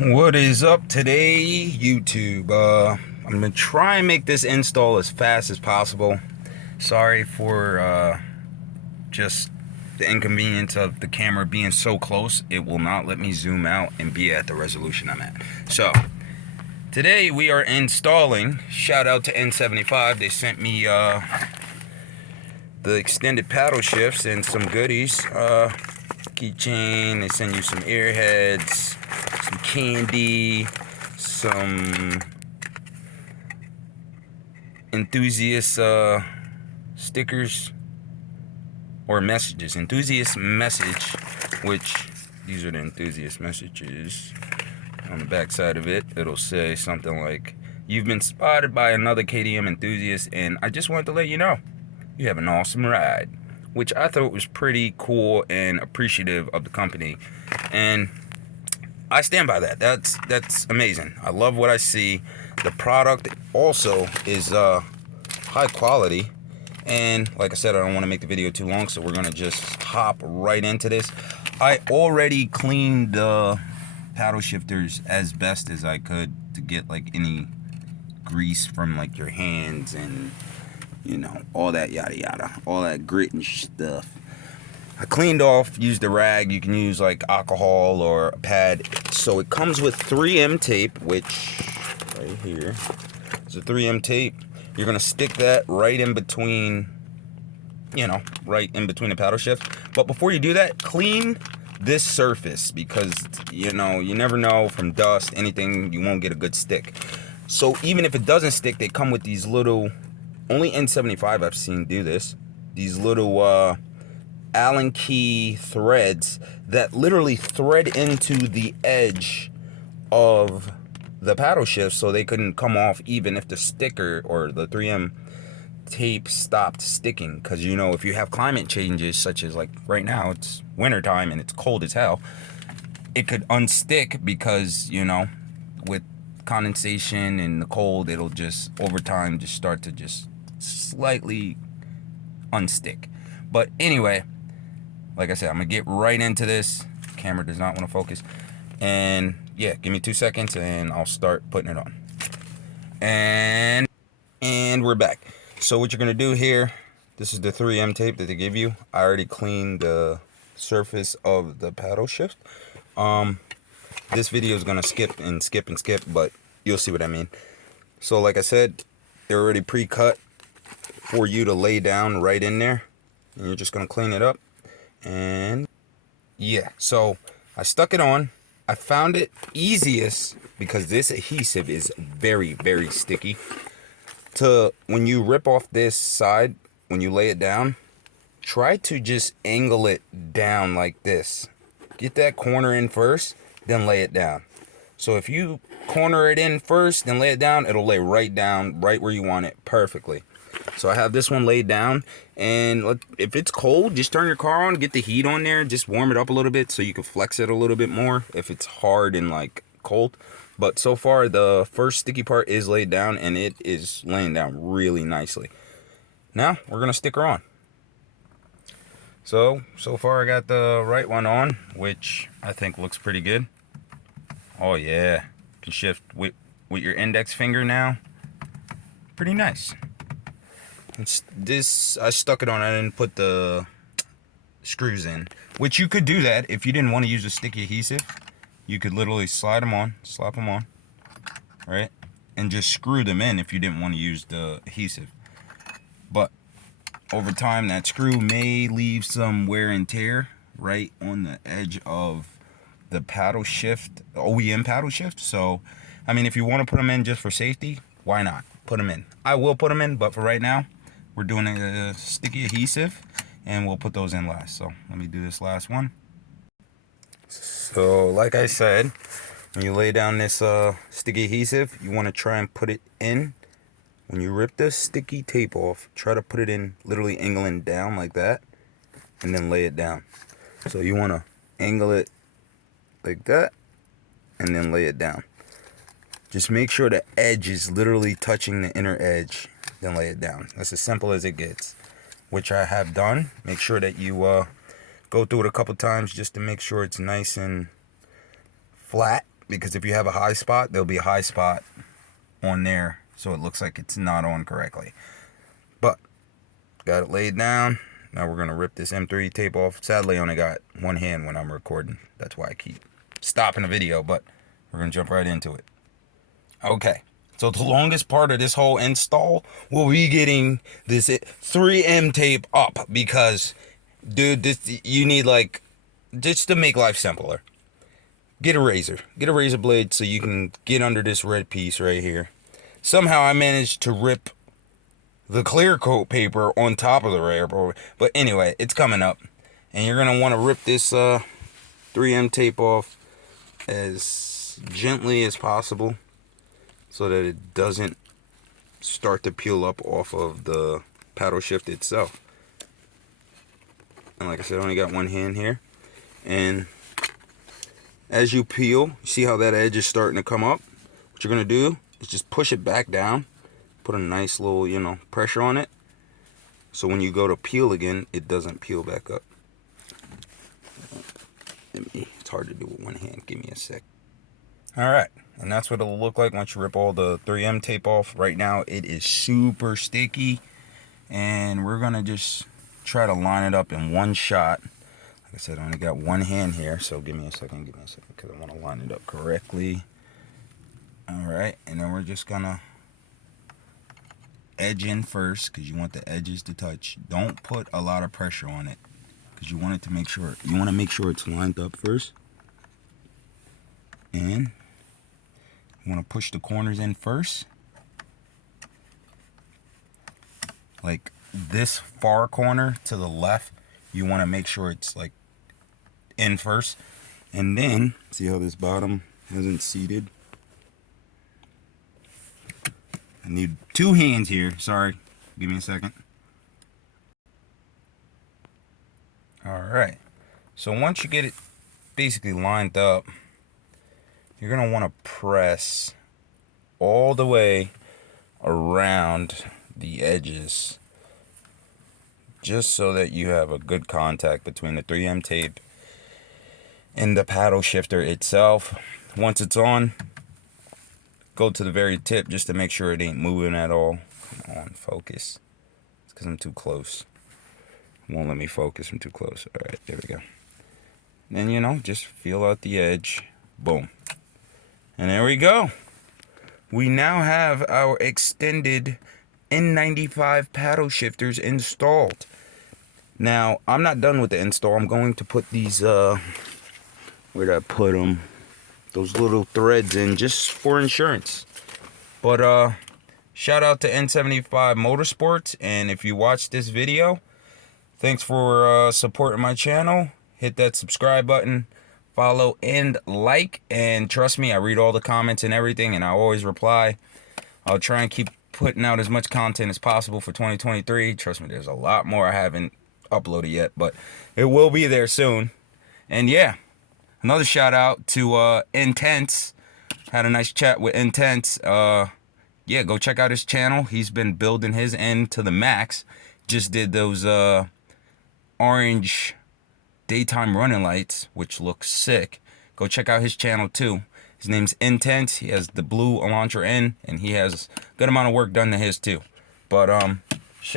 What is up today, YouTube? I'm gonna try and make this install as fast as possible. Sorry for just the inconvenience of the camera being so close. It will not let me zoom out and be at the resolution I'm at. So today we are installing, shout out to N75. They sent me the extended paddle shifts and some goodies. Keychain, they send you some airheads, some candy, some enthusiast stickers or messages. Enthusiast message, which these are the enthusiast messages. On the back side of it, it'll say something like, "You've been spotted by another KTM enthusiast, and I just wanted to let you know you have an awesome ride," which I thought was pretty cool and appreciative of the company, and I stand by that. That's amazing. I love what I see. The product also is high quality, and like I said, I don't want to make the video too long, so we're gonna just hop right into this. I already cleaned the paddle shifters as best as I could to get like any grease from like your hands and all that yada yada, all that grit and stuff. I cleaned off, used a rag. You can use like alcohol or a pad. So it comes with 3M tape, which right here is a 3M tape. You're gonna stick that right in between, right in between the paddle shift. But before you do that, clean this surface, because you never know, from dust, anything, you won't get a good stick. So even if it doesn't stick, they come with these little, only N75 I've seen do this, these little Allen key threads that literally thread into the edge of the paddle shift, so they couldn't come off even if the sticker or the 3M tape stopped sticking. Because if you have climate changes, such as like right now, it's winter time and it's cold as hell, it could unstick because with condensation and the cold, it'll just over time just start to just slightly unstick. But anyway, like I said, I'm gonna get right into this. Camera does not want to focus, and yeah, give me 2 seconds and I'll start putting it on. And we're back. So what you're gonna do here, this is the 3M tape that they give you. I already cleaned the surface of the paddle shift. This video is gonna skip and skip and skip, but you'll see what I mean. So like I said, they're already pre-cut for you to lay down right in there, and you're just gonna clean it up. And yeah, so I stuck it on. I found it easiest because this adhesive is very, very sticky. When you rip off this side, when you lay it down, try to just angle it down like this. Get that corner in first, then lay it down. So if you corner it in first, then lay it down, it'll lay right down, right where you want it, perfectly. So I have this one laid down, and if it's cold, just turn your car on, get the heat on there, just warm it up a little bit so you can flex it a little bit more if it's hard and like cold. But so far, the first sticky part is laid down, and it is laying down really nicely. Now we're gonna stick her on. So far I got the right one on, which I think looks pretty good. Oh yeah, you can shift with your index finger now. Pretty nice. I stuck it on. I didn't put the screws in, which you could do that if you didn't want to use a sticky adhesive. You could literally slap them on, right, and just screw them in if you didn't want to use the adhesive. But over time, that screw may leave some wear and tear right on the edge of the paddle shift, OEM paddle shift. So I mean, if you want to put them in just for safety, why not put them in? I will put them in, but for right now, we're doing a sticky adhesive, and we'll put those in last. So let me do this last one. So like I said, when you lay down this sticky adhesive, you want to try and put it in. When you rip the sticky tape off, try to put it in, literally angling down like that, and then lay it down. So you want to angle it like that, and then lay it down. Just make sure the edge is literally touching the inner edge, then lay it down. That's as simple as it gets, which I have done. Make sure that you go through it a couple times just to make sure it's nice and flat because if you have a high spot, there'll be a high spot on there, so it looks like it's not on correctly. But got it laid down. Now we're gonna rip this M3 tape off. Sadly, I only got one hand when I'm recording. That's why I keep stopping the video, but we're gonna jump right into it. Okay, so the longest part of this whole install will be getting this 3M tape up, because, dude, this, you need, like, just to make life simpler, get a razor blade so you can get under this red piece right here. Somehow I managed to rip the clear coat paper on top of the rubber, but anyway, it's coming up, and you're gonna want to rip this 3M tape off as gently as possible so that it doesn't start to peel up off of the paddle shift itself. And like I said, I only got one hand here, and as you peel, you see how that edge is starting to come up? What you're gonna do is just push it back down, put a nice little, you know, pressure on it, so when you go to peel again, it doesn't peel back up. It's hard to do with one hand. Give me a sec. Alright, and that's what it'll look like once you rip all the 3M tape off. Right now, it is super sticky, and we're gonna just try to line it up in one shot. Like I said, I only got one hand here, so give me a second, because I want to line it up correctly. Alright, and then we're just gonna edge in first, because you want the edges to touch. Don't put a lot of pressure on it, because you want it to make sure, it's lined up first. And you want to push the corners in first, like this far corner to the left, you want to make sure it's like in first, and then see how this bottom hasn't seated. I need two hands here. Sorry, give me a second. Alright, so once you get it basically lined up, you're going to want to press all the way around the edges, just so that you have a good contact between the 3M tape and the paddle shifter itself. Once it's on, go to the very tip just to make sure it ain't moving at all. Come on, focus. It's because I'm too close. It won't let me focus. I'm too close. Alright, there we go. Then, you know, just feel out the edge. Boom. And there we go. We now have our extended N95 paddle shifters installed. Now, I'm not done with the install. I'm going to put these, where'd I put them? Those little threads in, just for insurance. But shout out to N75 Motorsports, and if you watch this video, thanks for supporting my channel. Hit that subscribe button, follow and like, and trust me, I read all the comments and everything, and I always reply. I'll try and keep putting out as much content as possible for 2023. Trust me, there's a lot more I haven't uploaded yet, but it will be there soon. And yeah, another shout out to Intense. Had a nice chat with Intense. Yeah, go check out his channel. He's been building his end to the max. Just did those orange daytime running lights, which looks sick. Go check out his channel too. His name's Intense. He has the blue Elantra N, and he has a good amount of work done to his too. But